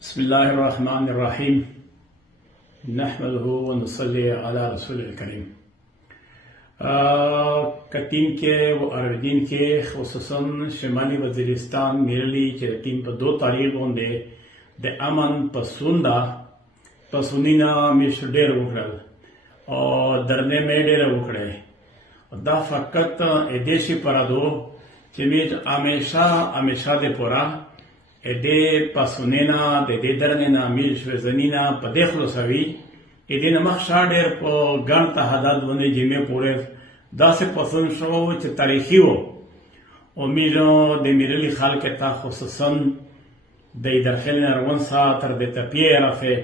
بسم الله الرحمن الرحیم نحمده ونصلی علی رسول الکریم. کتیم کې و اردین کې خصوصا شمالي وزیرستان میرلی چې تیم په 2 تاریخ باندې د امن پسونینا میش ډېر وکړل او درنه مې ډېر وکړې. دا فقط ادیشي پرادو چې میج همیشه د پورا ede pasonena de darnena mil shvezanina pa dekhlo savi edina makhshader po ganta hadad bone jime pore da se pason sho che tarihi ho o milo de mirali khalke ta khususan de darkhel narwan sa tar de tapier afe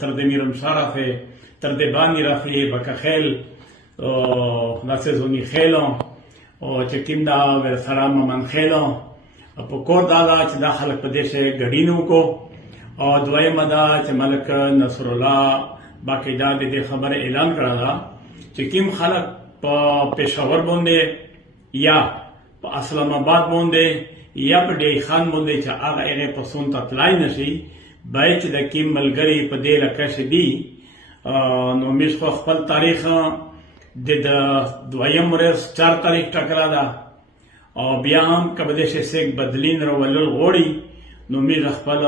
tar de mirum sharafe tar de bani rafi bakakhel o na sezoni khelo o che kimda ver sarama man khelo په کور دا چې دا خلک په دې شی ګډینو کو او دویمه دا چې ملک نصر الله باقاعده د دې خبره اعلان کړه دا چې کوم خلک په پېښور باندې یا په اسلام آباد باندې یا په ډی خان باندې چې هغه په سون تطلای نشي بای چې د کوم ملګری په دې لکه شدي نو مش خپل تاریخ د دویم ورځ 4 تاریخ ټکرا دا او بیا هم کبه د شیک بدلین راولل غوړي نو می خپل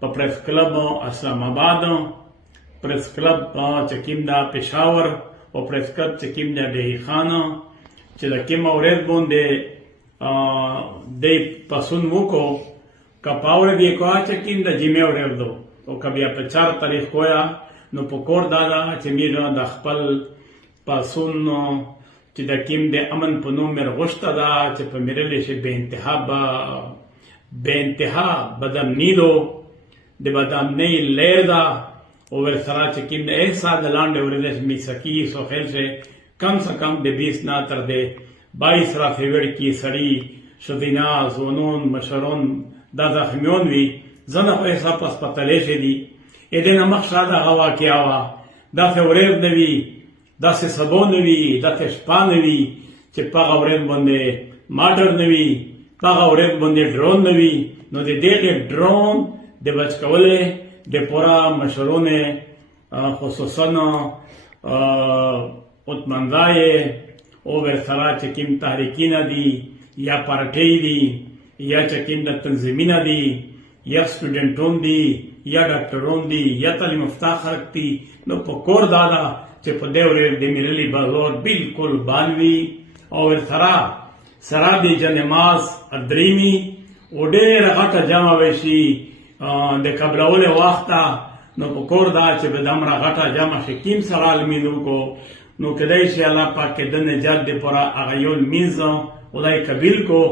په پریس کلب اسلام آباد پریس کلب چکیم دا پېښور او پریس کلب چکیم دا دی خان چې د کیم اورید باندې د پسون موکو کپاور دی کو چکیم دا جیمه اورید دو او کبه په 4 تاریخ کویا نو په کور دا چې می د خپل پسون چې د کیم د امن په نوم مې غوښته ده چې په میرلې شي به انتها بدامنیدو د بدامنۍ لیر ده او ورسره چې کیم د احسا د لاندې ورېدش میسکی سو خیل سے کم سے کم د 20 نه تر د 22 را فیوړ کی سړی شدینا زونون مشرون دا زخمیون وی زنه په حساب هسپتالې شي دي اې د مخشا دا هوا کې هوا دا فورېد نوی دا سه سبو نوی دا تشپا نوی چې پاغه ورېد باندې ماډر نوی پاغه ورېد باندې ډرون نوی نو د دې ډرون د بچ کولې د پورا مشرونه خصوصا عثمانزای او ورسره چې کوم تحریکین دي یا پارټي دي یا چې کوم د تنظیمین دي یا سټوډنټون دي یا ډاکټرون دي یا تعلیم یافته خلک دي نو په کور دادا چې په دې ورځ د میرلی بازار بالکل بالوي او سره د جنماز ادریمی او ډېر غټه جمع وشي د قبلول وخته نو په کور دا چې به دمره غټه جمع شي کیم سره المینو کو نو کدی شي الله پاک د نجات د پورا اغیول مینځ ولای قبیل کو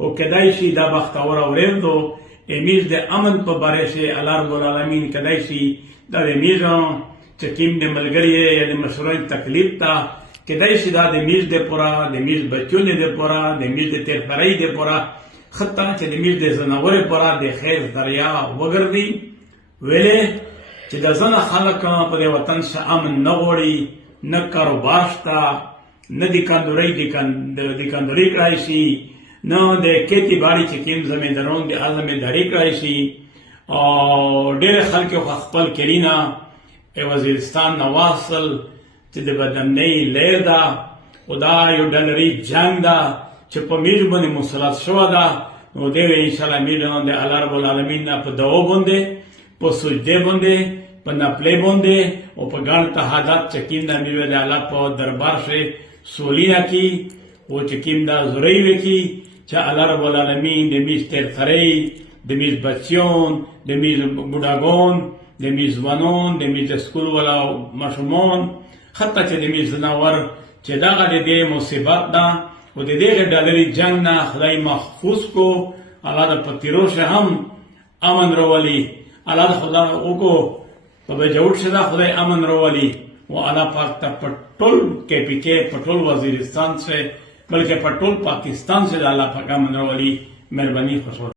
او کدی شي دا بختور اورېدو امیز د امن په باره شي الله رب العالمین کدی شي دا میزو چې کیم د ملګری یا د مشورې تکلیف تا کدی شي دا د میز د پورا د میز بچونه د پورا د میز د تیرپړی د پورا خطا چې د میز د زناور پورا د خیر دریا وګرځي ویلې چې د زنه خلک په د وطن شه امن نه غوړي نه کاروبار شته نه د کاندوري کړای شي نه د کېتی باندې چې کیم زمیندارون د ازمینداری کړای شي او ډېر خلک خپل کرینا وزیرستان نواصل چې د بدامنۍ لیر ده او دا یو ډلري جنگ ده چې په میژ باندې مسلط شوه ده نو دی انشاءالله میژ د الله رب العالمین په دعا باندې په سجدې باندې په نپلې باندې او په ګڼ تهادات چې کیم د میژ د الله په دربار شي سولینا کی او چې کیم دا زوری وکي چې الله رب العالمین د میژ تیر سره د میژ بچیون د میژ بوډاګون د میزبانون د میز سکول ولا ماشومان حتی چې د میز زناور چې دغه د دې مصیبت ده او د دې ډالري جنگ نه خدای محفوظ کو الله د پتیروش هم امن روالي الله د خدا او کو په جوړ شدا خدای امن روالي او الله پاک ته پټول کې پکې پټول وزیرستان سے بلکې پټول پاکستان سے الله پاک امن روالي مهرباني خوشو